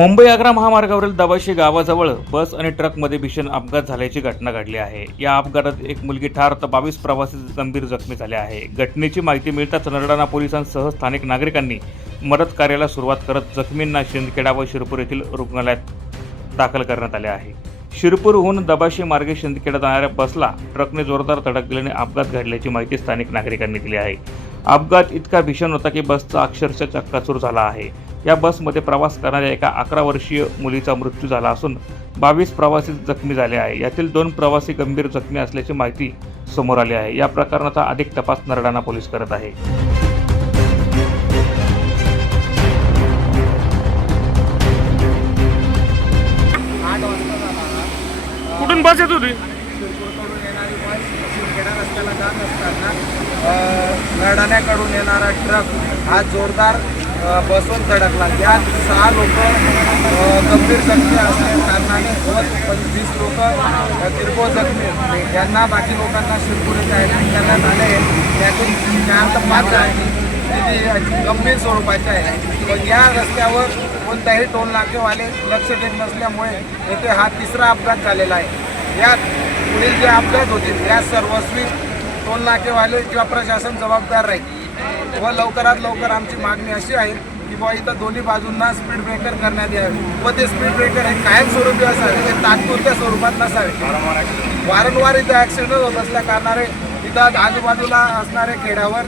मुंबई आग्रा महामार्गावरील दबाशी गावाजवळ बस आणि ट्रकमध्ये भीषण अपघात झाल्याची घटना घडली आहे. या अपघातात एक मुलगी ठार तर बावीस प्रवासी गंभीर जखमी झाले आहे. घटनेची माहिती मिळताच नरडाणा पोलिसांसह स्थानिक नागरिकांनी मदत कार्याला सुरुवात करत जखमींना शिंदखेडा व शिरपूर येथील रुग्णालयात दाखल करण्यात आले आहे. शिरपूरहून दबाशी मार्गे शिंदखेडा जाणाऱ्या बसला ट्रकने जोरदार धडक दिल्याने अपघात घडल्याची माहिती स्थानिक नागरिकांनी दिली आहे. अपघात इतका भीषण होता की बसचा अक्षरशः चक्काचूर झाला आहे. या बसमध्ये प्रवास करणाऱ्या एका अकरा वर्षीय मुलीचा मृत्यू झाला असून बावीस प्रवासी जखमी झाले आहे. यातील दोन प्रवासी गंभीर जखमी असल्याची माहिती समोर आली आहे. या प्रकरणाचा अधिक तपास नरडाणा पोलीस करत आहे. हा. कुठून बस येत होती? रस्त्याला जात असताना नरडाण्याकडून येणारा ट्रक हा जोरदार बसून धडकला यात सहा लोक गंभीर जखमी असल्या कारणाने व पंचवीस लोक किरकोळ जखमी. यांना बाकी लोकांना शिरपूर येथे ॲडमिट करण्यात आले आहे त्यातून चार तर पाच आहे गंभीर स्वरूपाचे आहे. पण या रस्त्यावर कोणत्याही टोल नाकेवाले लक्ष देत नसल्यामुळे येथे हा तिसरा अपघात झालेला आहे. यात पुढील जे अपघात होतील त्या सर्वस्वी टोल नाकेवाले किंवा प्रशासन जबाबदार राहील. व लवकरात लवकर आमची मागणी अशी आहे की बुवा इथं दोन्ही बाजूंना स्पीड ब्रेकर करण्यात यावे. व ते स्पीड ब्रेकर हे कायमस्वरूपी असावे. ते तात्पुरत्या स्वरूपात नसावे. वारंवार इथं ॲक्सिडेंट होत असल्या कारणाने इथं आजूबाजूला असणारे खेड्यावर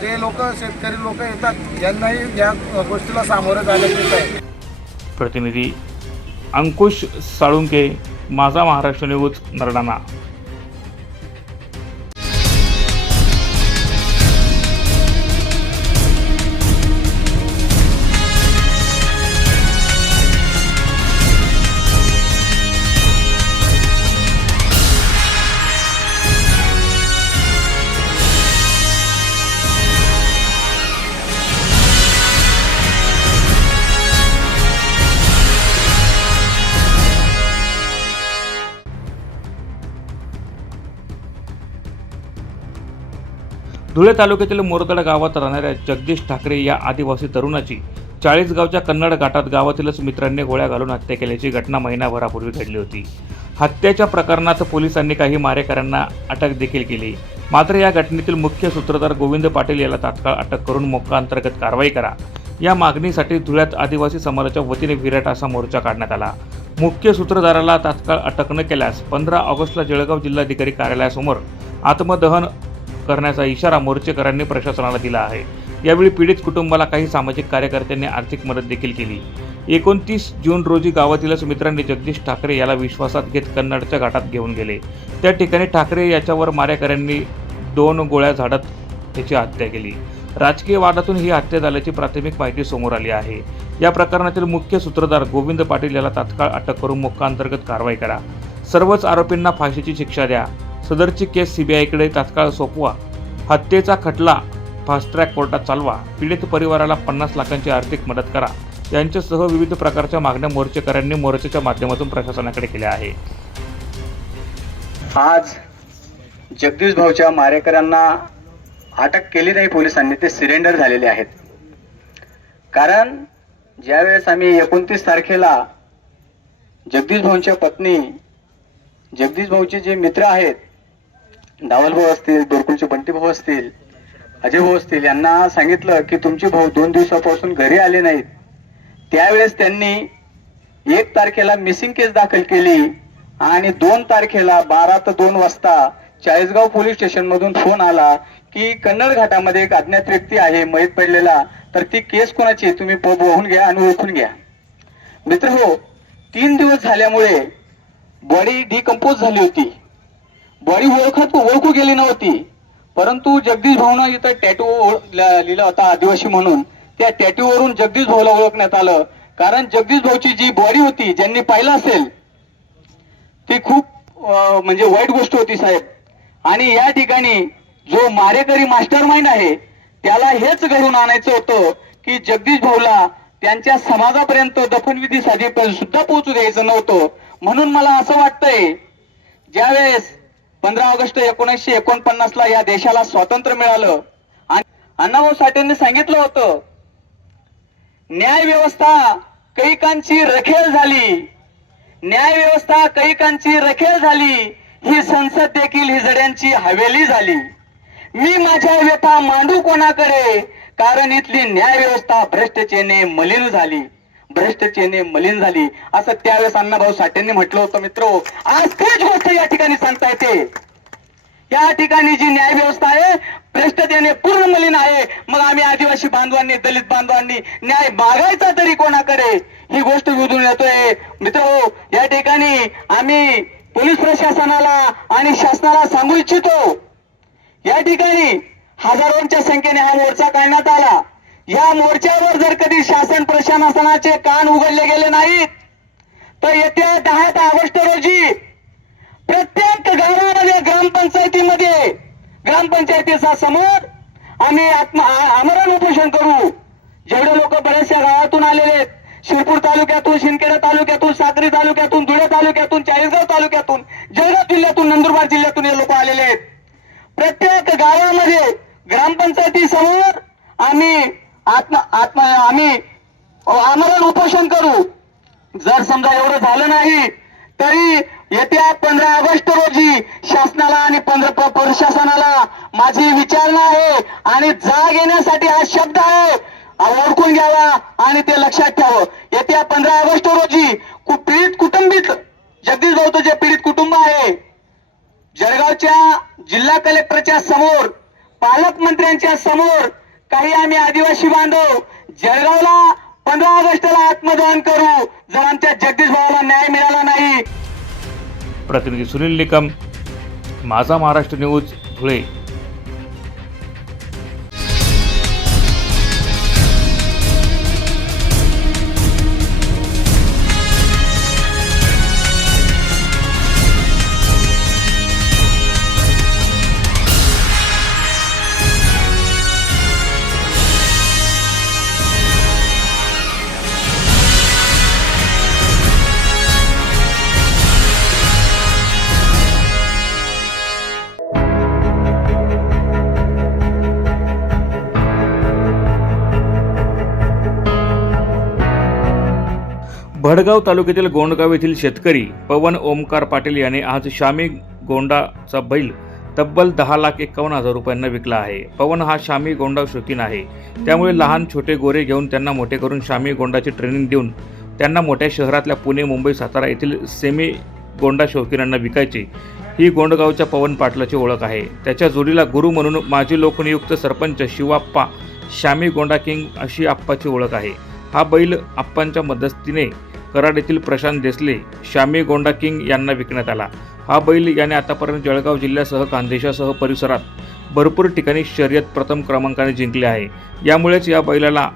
जे लोक शेतकरी लोक येतात यांनाही या गोष्टीला सामोरं जाण्यात येत आहे. प्रतिनिधी अंकुश साळुंके माझा महाराष्ट्र न्यूज नरडाणा. धुळे तालुक्यातील मोरदड गावात राहणाऱ्या जगदीश ठाकरे या आदिवासी तरुणाची चाळीसगावच्या कन्नड घाटात गावातीलच मित्रांनी गोळ्या घालून हत्या केल्याची घटना महिनाभरापूर्वी घडली होती. हत्येच्या प्रकरणात पोलिसांनी काही मारेकऱ्यांना अटक देखील केली. मात्र या घटनेतील मुख्य सूत्रधार गोविंद पाटील याला तात्काळ अटक करून मोक्का अंतर्गत कारवाई करा. या मागणीसाठी धुळ्यात आदिवासी समाजाच्या वतीने विराट असा मोर्चा काढण्यात आला. मुख्य सूत्रधाराला तात्काळ अटक न केल्यास पंधरा ऑगस्टला जळगाव जिल्हाधिकारी कार्यालयासमोर आत्मदहन करण्याचा इशारा मोर्चेकरांनी प्रशासनाला दिला आहे. यावेळी पीडित कुटुंबाला काही सामाजिक कार्यकर्त्यांनी आर्थिक मदत देखील केली. एकोणतीस जून रोजी गावातीलच मित्रांनी जगदीश ठाकरे याला विश्वासात घेत कन्नडच्या घाटात घेऊन गेले. त्या ठिकाणी ठाकरे याच्यावर मारेकऱ्यांनी दोन गोळ्या झाडत त्याची हत्या केली. राजकीय वादातून ही हत्या झाल्याची प्राथमिक माहिती समोर आली आहे. या प्रकरणातील मुख्य सूत्रधार गोविंद पाटील याला तात्काळ अटक करून मोक्का अंतर्गत कारवाई करा. सर्वच आरोपींना फाशीची शिक्षा द्या. सदरची केस सीबीआयकडे तात्काळ सोपवा. हत्येचा खटला फास्ट ट्रॅक कोर्टात चालवा. पीडित परिवाराला पन्नास लाखांची आर्थिक मदत करा. यांच्यासह विविध प्रकारच्या मागण्या मोर्चेकऱ्यांनी मोर्चाच्या माध्यमातून प्रशासनाकडे केल्या आहे. आज जगदीश भाऊच्या मारेकऱ्यांना अटक केली नाही पोलिसांनी ते सिलेंडर झालेले आहेत. कारण ज्यावेळेस आम्ही एकोणतीस तारखेला जगदीश भाऊंच्या पत्नी जगदीश भाऊचे जे मित्र आहेत भाऊ असतील दोरकुलचे बंटी भाऊ असतील अजय भाऊ असतील यांना सांगितलं की तुमचे भाऊ दोन दिवसापासून घरी आले नाहीत. त्यावेळेस त्यांनी एक तारखेला मिसिंग केस दाखल केली आणि दोन तारखेला बारा ते दोन वाजता चाळीसगाव पोलीस स्टेशन मधून फोन आला की कन्नड घाटामध्ये एक अज्ञात व्यक्ती आहे मयत पडलेला. तर ती केस कोणाची? तुम्ही प- बघून घ्या आणि ओळखून घ्या. मित्र हो तीन दिवस झाल्यामुळे बॉडी डिकम्पोज झाली होती. बॉडी ओळखत ओळखू गेली नव्हती. परंतु जगदीश भाऊनं इथं टॅटू लिहिला होता आदिवासी म्हणून. त्या टॅटू वरून जगदीश भाऊला ओळखण्यात आलं. कारण जगदीश भाऊची जी बॉडी होती ज्यांनी पाहिलं असेल ती खूप म्हणजे वाईट गोष्ट होती साहेब. आणि या ठिकाणी जो मारेकरी मास्टर माइंड आहे त्याला हेच घडून आणायचं होतं की जगदीश भाऊला त्यांच्या समाजापर्यंत दफनविधीसाठी प- सुद्धा पोहोचू द्यायचं नव्हतं. म्हणून मला असं वाटतंय ज्यावेळेस पंधरा ऑगस्ट एकोणीसशे एकोणपन्नास ला या देशाला स्वातंत्र्य मिळालं. आणि अण्णाभाऊ साठेंनी सांगितलं होतं न्याय व्यवस्था कैकांची रखेल झाली. न्याय व्यवस्था कैकांची रखेल झाली. ही संसद देखील हिजड्यांची हवेली झाली. मी माझ्या व्यथा मांडू कोणाकडे? कारण इथली न्याय व्यवस्था भ्रष्टचेने मलिन झाली. भ्रष्टचेने मलिन झाली. असं त्यावेळेस अण्णाभाऊ साठेंनी म्हटलं होतं मित्र. आज तेच गोष्ट या ठिकाणी सांगता येते. या ठिकाणी जी न्याय व्यवस्था आहे भ्रष्टतेने पूर्ण मलिन आहे. मग आम्ही आदिवासी बांधवांनी दलित बांधवांनी न्याय मागायचा तरी कोणाकडे? ही गोष्ट विधून येतोय. मित्र या ठिकाणी आम्ही पोलीस प्रशासनाला आणि शासनाला सांगू इच्छितो. या ठिकाणी हजारोंच्या संख्येने हा मोर्चा काढण्यात आला. या मोर्चावर जर कधी शासन प्रशासनाचे कान उघडले गेले नाहीत तर येत्या दहा ऑगस्ट रोजी प्रत्येक गावामध्ये ग्रामपंचायतीमध्ये ग्रामपंचायतीचा समोर आम्ही आत्म आमरण उपोषण करू. जेवढे लोक बऱ्याचशा गावातून आलेले आहेत शिरपूर तालुक्यातून शिंदखेडा तालुक्यातून साक्री तालुक्यातून धुळे तालुक्यातून चाळीसगाव तालुक्यातून जळगाव जिल्ह्यातून नंदुरबार जिल्ह्यातून हे लोक आलेले आहेत. प्रत्येक गावामध्ये ग्रामपंचायती समोर आम्ही आत्मा आत्मा आम्ही. आमरण उपोषण करू. जर समजा एवढं झालं नाही तरी येत्या पंधरा ऑगस्ट रोजी शासनाला आणि पंधरा प्रशासनाला माझी विचारणा आहे आणि जाग येण्यासाठी हा शब्द आहे. ओळखून घ्यावा आणि ते लक्षात ठेवावं येत्या पंधरा ऑगस्ट रोजी पीडित कुटुंबित जगदीश भाऊचं जे पीडित कुटुंब आहे जळगावच्या जिल्हा कलेक्टरच्या समोर पालकमंत्र्यांच्या समोर काही आम्ही आदिवासी बांधव जळगावला पंधरा ऑगस्टला आत्मदहन करू. जर आमच्या जगदीश भावाला न्याय मिळाला नाही. प्रतिनिधी सुनील निकम माझा महाराष्ट्र न्यूज धुळे. भडगाव तालुक्यातील गोंडगाव येथील शेतकरी पवन ओमकार पाटील याने आज शामी गोंडाचा बैल तब्बल दहा लाख एकावन्न हजार रुपयांना विकला आहे. पवन हा शामी गोंडा शौकीन आहे. त्यामुळे लहान छोटे गोरे घेऊन त्यांना मोठे करून शामी गोंडाची ट्रेनिंग देऊन त्यांना मोठ्या शहरातल्या पुणे मुंबई सातारा येथील सेमी गोंडा शौकीनांना विकायचे. ही गोंडगावच्या पवन पाटलाची ओळख आहे. त्याच्या जोडीला गुरु म्हणून माजी लोकनियुक्त सरपंच शिवाप्पा शामी गोंडा किंग अशी आप्पाची ओळख आहे. हा बैल आप्पांच्या मदतीने कराड येथील प्रशांत देसले शामी गोंडा किंग यांना विकण्यात आला. हा बैल याने आतापर्यंत जळगाव जिल्ह्यासह खानदेशासह परिसरात भरपूर ठिकाणी शर्यत प्रथम क्रमांकाने जिंकले आहे. यामुळेच या बैलाला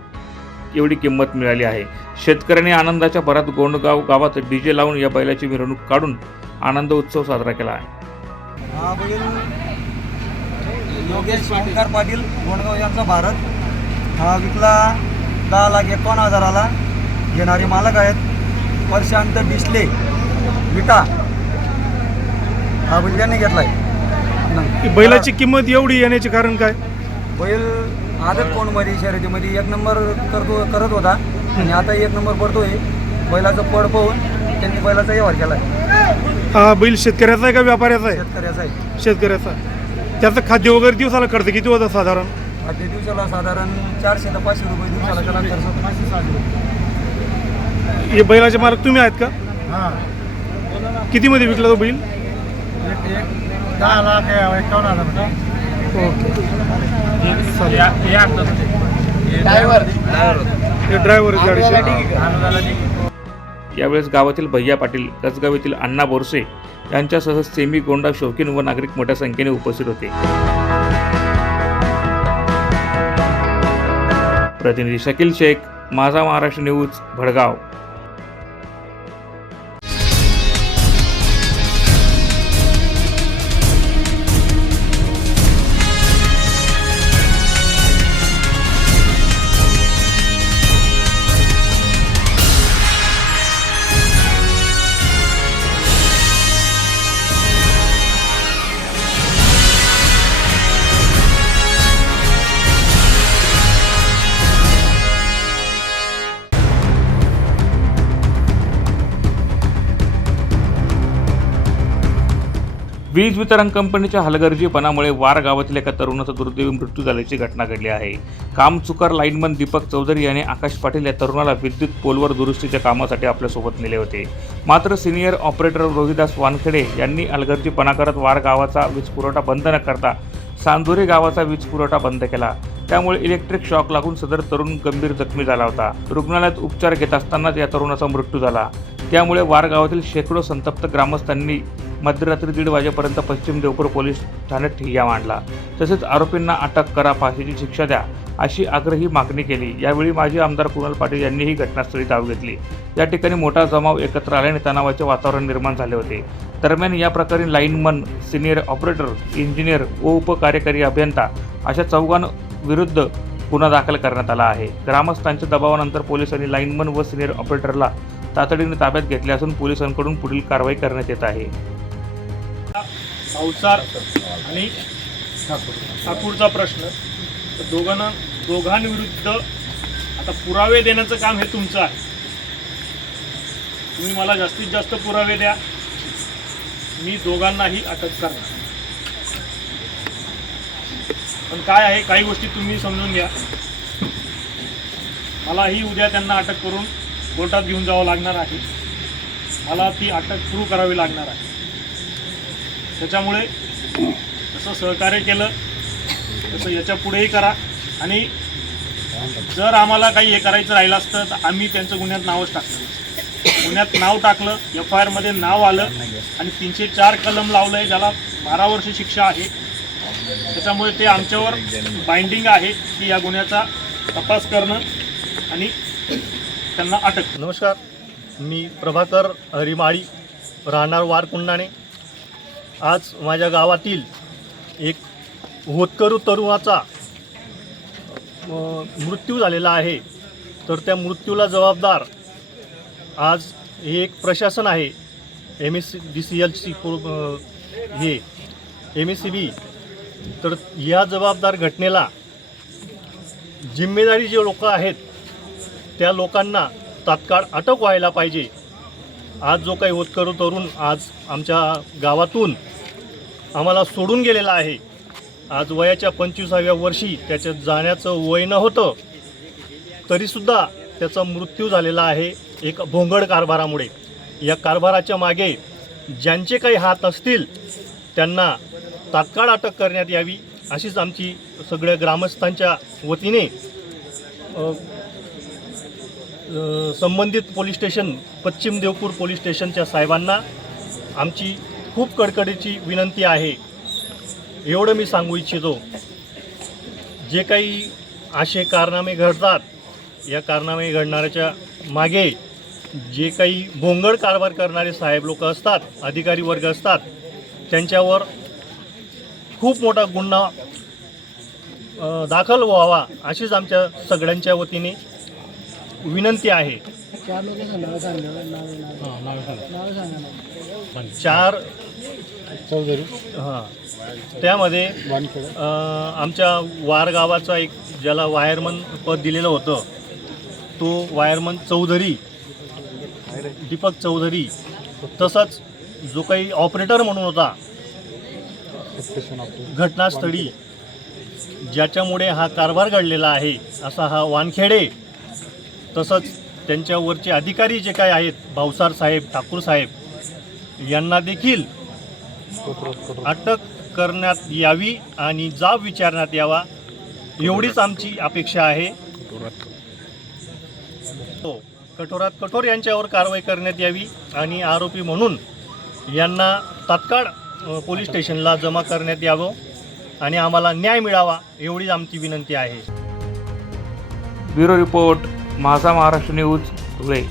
एवढी किंमत मिळाली आहे. शेतकऱ्यांनी आनंदाच्या भरात गोंडगाव गावात डीजे लावून या बैलाची मिरवणूक काढून आनंद उत्सव साजरा केला आहे. हा बैल योगेश शंकर पाटील गोंडगाव यांचा भारत. हा विकला दहा लाख एकावन्न हजाराला. घेणारे मालक आहेत. प्रशांत डिसले विटा हा बैल त्यांनी घेतलाय. बैलाची किंमत एवढी येण्याचे कारण काय? बैल आदत कोणमध्ये शर्यतीमध्ये? एक नंबर करतो करत होता. आणि आता एक नंबर पडतोय. बैलाचं पड पाहून त्यांनी बैलाचा व्यवहार केलाय. हा बैल शेतकऱ्याचा आहे का व्यापाऱ्याचा आहे? शेतकऱ्याचा आहे. शेतकऱ्याचा. त्याचं खाद्य वगैरे दिवसाला खर्च किती होता साधारण? आजच्या दिवसाला साधारण चारशे ते पाचशे रुपये दिवसाला त्याला खर्च. हे बैलाचे मालक तुम्ही आहेत का? हां. कितीमध्ये विकला तो बैल? एक एक दहा लाख एकावन्न हजार हे ड्रायव्हर गाडीचे. यावेळेस गावातील भैया पाटील कसगाव येथील अण्णा बोरसे यांच्यासह सेमी गोंडा शौकीन व नागरिक मोठ्या संख्येने उपस्थित होते. प्रतिनिधी शकील शेख माझा महाराष्ट्र न्यूज भडगाव. वीज वितरण कंपनीच्या हलगर्जीपणामुळे वार गावातील एका तरुणाचा दुर्दैवी मृत्यू झाल्याची घटना घडली आहे. काम चुकार लाईनमन दीपक चौधरी यांनी आकाश पाटील या तरुणाला विद्युत पोलवर दुरुस्तीच्या कामासाठी आपल्यासोबत नेले होते. मात्र सिनियर ऑपरेटर रोहिदास वानखेडे यांनी हलगर्जीपणा करत वार गावाचा वीज पुरवठा बंद न करता सांदोरी गावाचा वीज पुरवठा बंद केला. त्यामुळे इलेक्ट्रिक शॉक लागून सदर तरुण गंभीर जखमी झाला होता. रुग्णालयात उपचार घेत असतानाच या तरुणाचा मृत्यू झाला. त्यामुळे वार गावातील शेकडो संतप्त ग्रामस्थांनी मध्यरात्री दीड वाजेपर्यंत पश्चिम देवपूर पोलीस ठाण्यात ठिय्या मांडला. तसेच आरोपींना अटक करा फाशीची शिक्षा द्या अशी आग्रही मागणी केली. यावेळी माजी आमदार कुणाल पाटील यांनीही घटनास्थळी धाव घेतली. या ठिकाणी मोठा जमाव एकत्र आल्याने तणावाचे वातावरण निर्माण झाले होते. दरम्यान या प्रकरणी लाईनमन सिनियर ऑपरेटर इंजिनियर व उपकार्यकारी अभियंता अशा चौघांविरुद्ध गुन्हा दाखल करण्यात आला आहे. ग्रामस्थांच्या दबावानंतर पोलिसांनी लाईनमन व सिनियर ऑपरेटरला तातडीने ताब्यात घेतले असून पोलिसांकडून पुढील कारवाई करण्यात येत आहे. अवचार आणि ठाकूरचा प्रश्न. तर दोघांना दोघांविरुद्ध आता पुरावे देण्याचं काम हे तुमचं आहे. तुम्ही मला जास्तीत जास्त पुरावे द्या. मी दोघांनाही अटक करणार. पण काय आहे काही गोष्टी तुम्ही समजून घ्या. मलाही उद्या त्यांना अटक करून कोर्टात घेऊन जावं लागणार आहे. मला ती अटक सुरू करावी लागणार आहे. त्याच्यामुळे तसं सहकार्य केलं तसं याच्या पुढेही करा. आणि जर आम्हाला काही हे करायचं राहिलं असतं तर आम्ही त्यांचं गुन्ह्यात नावच टाकलं. गुन्ह्यात नाव टाकलं एफ आय आरमध्ये नाव आलं आणि तीनशे चार कलम लावलं आहे ज्याला बारा वर्ष शिक्षा आहे. त्याच्यामुळे ते आमच्यावर बाइंडिंग आहे की या गुन्ह्याचा तपास करणं आणि त्यांना अटक. नमस्कार मी प्रभाकर हरिमाळी राहणार वारकुंडाणे. आज माझ्या गावातील एक होतकरू तरुणाचा मृत्यू झालेला आहे. तर त्या मृत्यूला जबाबदार आज हे एक प्रशासन आहे. M S D C L C हे एम एस सी बी तर या जबाबदार घटनेला जिम्मेदारी जे लोक आहेत त्या लोकांना तात्काळ अटक व्हायला पाहिजे. आज जो काही होतकरू तरुण आज आमच्या गावातून आम्हाला सोडून गेलेला आहे. आज वयाच्या पंचवीसाव्या वर्षी त्याच्यात जाण्याचं वय न होतं तरीसुद्धा त्याचा मृत्यू झालेला आहे एक भोंगड कारभारामुळे. या कारभाराच्या मागे ज्यांचे काही हात असतील त्यांना तात्काळ अटक करण्यात यावी अशीच आमची सगळ्या ग्रामस्थांच्या वतीने संबंधित पोलीस स्टेशन पश्चिम देवपूर पोलीस स्टेशनच्या साहेबांना आमची खूप कडकडीची विनंती आहे. एवढं मी सांगू इच्छितो. जे काही असे कारनामे घडतात या कारनामे घडणाऱ्याच्या मागे जे काही भोंगड कारभार करणारे साहेब लोक असतात अधिकारी वर्ग असतात त्यांच्यावर खूप मोठा गुन्हा दाखल व्हावा अशीच आमच्या सगळ्यांच्या वतीने विनंती आहे. चार चौधरी. हां. त्यामध्ये आमच्या वार गावाचा एक ज्याला वायरमन पद दिलेलं होतं तो वायरमन चौधरी दीपक चौधरी तसंच जो काही ऑपरेटर म्हणून होता घटनास्थळी ज्याच्यामुळे हा कारभार घडलेला आहे असा हा वानखेडे तसंच त्यांच्यावरचे अधिकारी जे काय आहेत भावसार साहेब ठाकूर साहेब यांना देखील अटक करण्यात यावी आणि जाब विचारण्यात यावा एवढीच आमची अपेक्षा आहे. हो, कठोरात कठोर यांच्यावर कारवाई करण्यात यावी आणि आरोपी म्हणून यांना तात्काळ पोलीस स्टेशनला जमा करण्यात यावं आणि आम्हाला न्याय मिळावा एवढीच आमची विनंती आहे. ब्युरो रिपोर्ट माझा महाराष्ट्र न्यूज धुळे.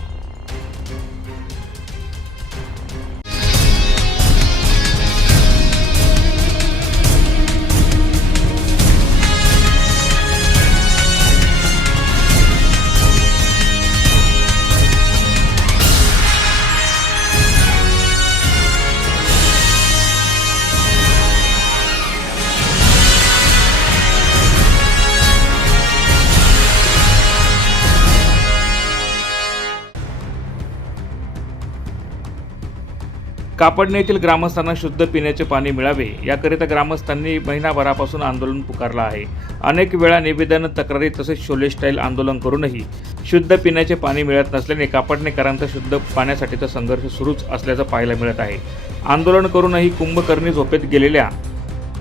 कापडणे येथील ग्रामस्थांना शुद्ध पिण्याचे पाणी मिळावे. याकरिता ग्रामस्थांनी महिनाभरापासून आंदोलन पुकारलं आहे. अनेक वेळा निवेदन तक्रारी तसेच शोले स्टाईल आंदोलन करूनही शुद्ध पिण्याचे पाणी मिळत नसल्याने कापडणेकरांचा शुद्ध पाण्यासाठीचा संघर्ष सुरूच असल्याचं पाहायला मिळत आहे. आंदोलन करूनही कुंभकर्णी झोपेत गेलेल्या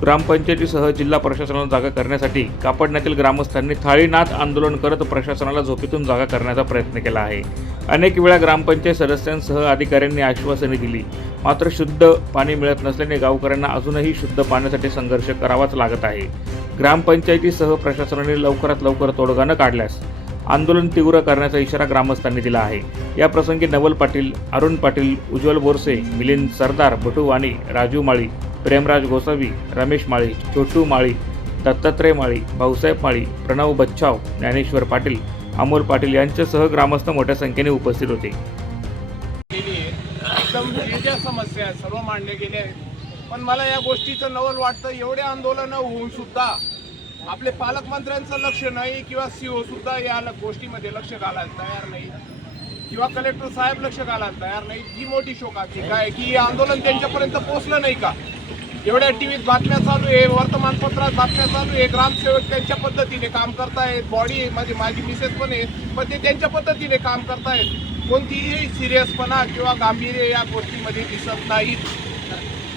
ग्रामपंचायतीसह जिल्हा प्रशासनाला जागा करण्यासाठी कापडण्यातील ग्रामस्थांनी थाळीनाथ आंदोलन करत प्रशासनाला झोपेतून जागा करण्याचा प्रयत्न केला आहे. अनेक वेळा ग्रामपंचायत सदस्यांसह अधिकाऱ्यांनी आश्वासने दिली. मात्र शुद्ध पाणी मिळत नसल्याने गावकऱ्यांना अजूनही शुद्ध पाण्यासाठी संघर्ष करावाच लागत आहे. ग्रामपंचायतीसह प्रशासनाने लवकरात लवकर तोडगा न काढल्यास आंदोलन तीव्र करण्याचा इशारा ग्रामस्थांनी दिला आहे. या प्रसंगी नवल पाटील अरुण पाटील उज्ज्वल बोरसे मिलिंद सरदार भटू वाणी राजू माळी प्रेमराज गोसावी रमेश माळी छोटू माळी दत्तात्रय माळी भाऊसाहेब माळी प्रणव बच्छाव ज्ञानेश्वर पाटील अमोल पाटील यांच्यासह ग्रामस्थ मोठ्या संख्येने उपस्थित होते. ज्या समस्या आहेत सर्व मांडल्या गेल्या आहेत. पण मला या गोष्टीचं नवल वाटतं एवढे आंदोलनं होऊन सुद्धा आपले पालकमंत्र्यांचं लक्ष नाही किंवा सीओ सुद्धा या गोष्टीमध्ये लक्ष घालायला तयार नाही किंवा कलेक्टर साहेब लक्ष घालायला तयार नाही ही मोठी शोकाची काय की आंदोलन त्यांच्यापर्यंत पोहोचलं नाही का? एवढ्या टीव्हीत बातम्या चालू आहे वर्तमानपत्रात बातम्या चालू आहे. ग्रामसेवक त्यांच्या पद्धतीने काम करतायत. बॉडी म्हणजे माझी मिसेस पण आहे पण ते त्यांच्या पद्धतीने काम करतायत. कोणतीही सिरियसपणा किंवा गांभीर्य या गोष्टीमध्ये दिसत नाहीत.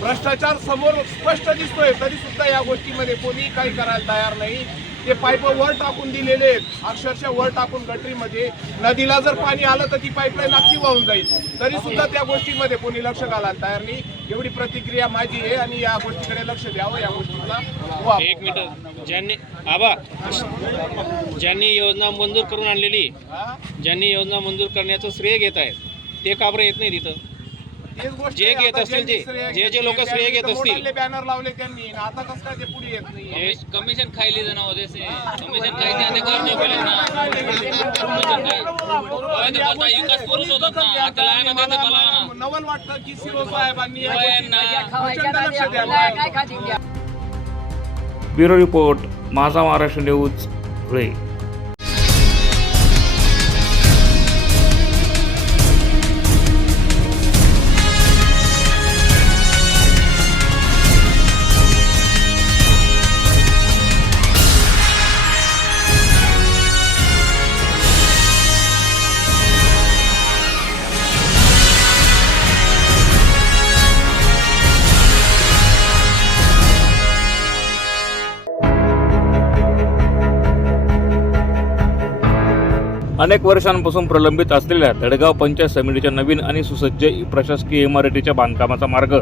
भ्रष्टाचार समोर स्पष्ट दिसतोय तरी सुद्धा या गोष्टीमध्ये कोणीही काही करायला तयार नाही. ते पाईप वर टाकून दिलेले आहेत. अक्षरशः वर टाकून गटरीमध्ये. नदीला जर पाणी आलं तर ती पाईपलाईन नक्की वाहून जाईल. तरी सुद्धा त्या गोष्टीमध्ये कोणी लक्ष घालायला तयार नाही. एवढी प्रतिक्रिया माझी आहे आणि या गोष्टीकडे लक्ष द्यावं. या वापर एक मिनिट. ज्यांनी आबा ज्यांनी योजना मंजूर करून आणलेली? ज्यांनी योजना मंजूर करण्याचं श्रेय घेत आहेत ते का बरं येत नाही तिथं जे. घेत असतील जे- जे- जे लोकं श्रेय घेत असतील. बॅनर लावले त्यांनी. आता कसं काय ते पुढे येत नाही. हे कमीशन खाई ली देना वजह से कमीशन ते आता घर झोपेले विकास पुरुष होतात ना. नवल वाटतं की साहेबांनी द्यावं. ब्युरो रिपोर्ट माझा महाराष्ट्र न्यूज धुळे. अनेक वर्षांपासून प्रलंबित असलेल्या तडगाव पंचायत समितीच्या नवीन आणि सुसज्ज प्रशासकीय इमारतीच्या बांधकामाचा मार्ग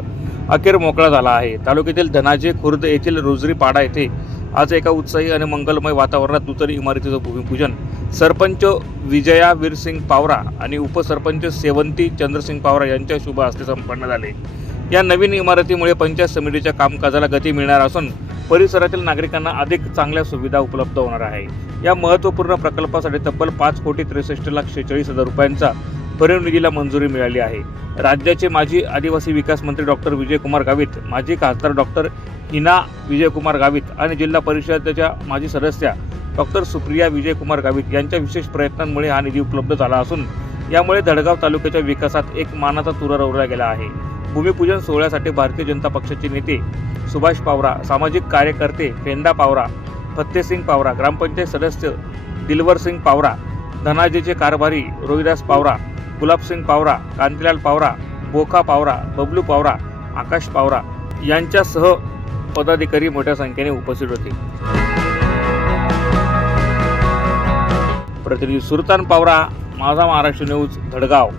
अखेर मोकळा झाला आहे. तालुक्यातील धनाजे खुर्द येथील रोजरी पाडा येथे आज एका उत्साही आणि मंगलमय वातावरणात नूतन इमारतीचं भूमिपूजन सरपंच विजया वीरसिंग पावरा आणि उपसरपंच सेवंती चंद्रसिंग पावरा यांच्या शुभ हस्ते संपन्न झाले. या नवीन इमारतीमुळे पंचायत समितीच्या कामकाजाला गती मिळणार असून परिसरातील नागरिकांना अधिक चांगल्या सुविधा उपलब्ध होणार आहे. या महत्त्वपूर्ण प्रकल्पासाठी तब्बल पाच कोटी त्रेसष्ट लाख शेहेचाळीस हजार रुपयांचा भरीव निधीला मंजुरी मिळाली आहे. राज्याचे माजी आदिवासी विकास मंत्री डॉक्टर विजयकुमार गावित माजी खासदार डॉक्टर हिना विजयकुमार गावित आणि जिल्हा परिषदेच्या माजी सदस्या डॉक्टर सुप्रिया विजयकुमार गावित यांच्या विशेष प्रयत्नांमुळे हा निधी उपलब्ध झाला असून यामुळे धडगाव तालुक्याच्या विकासात एक मानाचा तुरा रोवला गेला आहे. भूमिपूजन सोहळ्यासाठी भारतीय जनता पक्षाचे नेते सुभाष पावरा सामाजिक कार्यकर्ते फेंदा पावरा फत्तेसिंग पावरा ग्रामपंचायत सदस्य दिलवरसिंग पावरा धनाजीचे कारभारी रोहिदास पावरा गुलाबसिंग पावरा कांतीलाल पावरा बोखा पावरा बबलू पावरा आकाश पावरा यांच्यासह पदाधिकारी मोठ्या संख्येने उपस्थित होते. प्रतिनिधी सुलतान पावरा माझा महाराष्ट्र न्यूज धडगाव.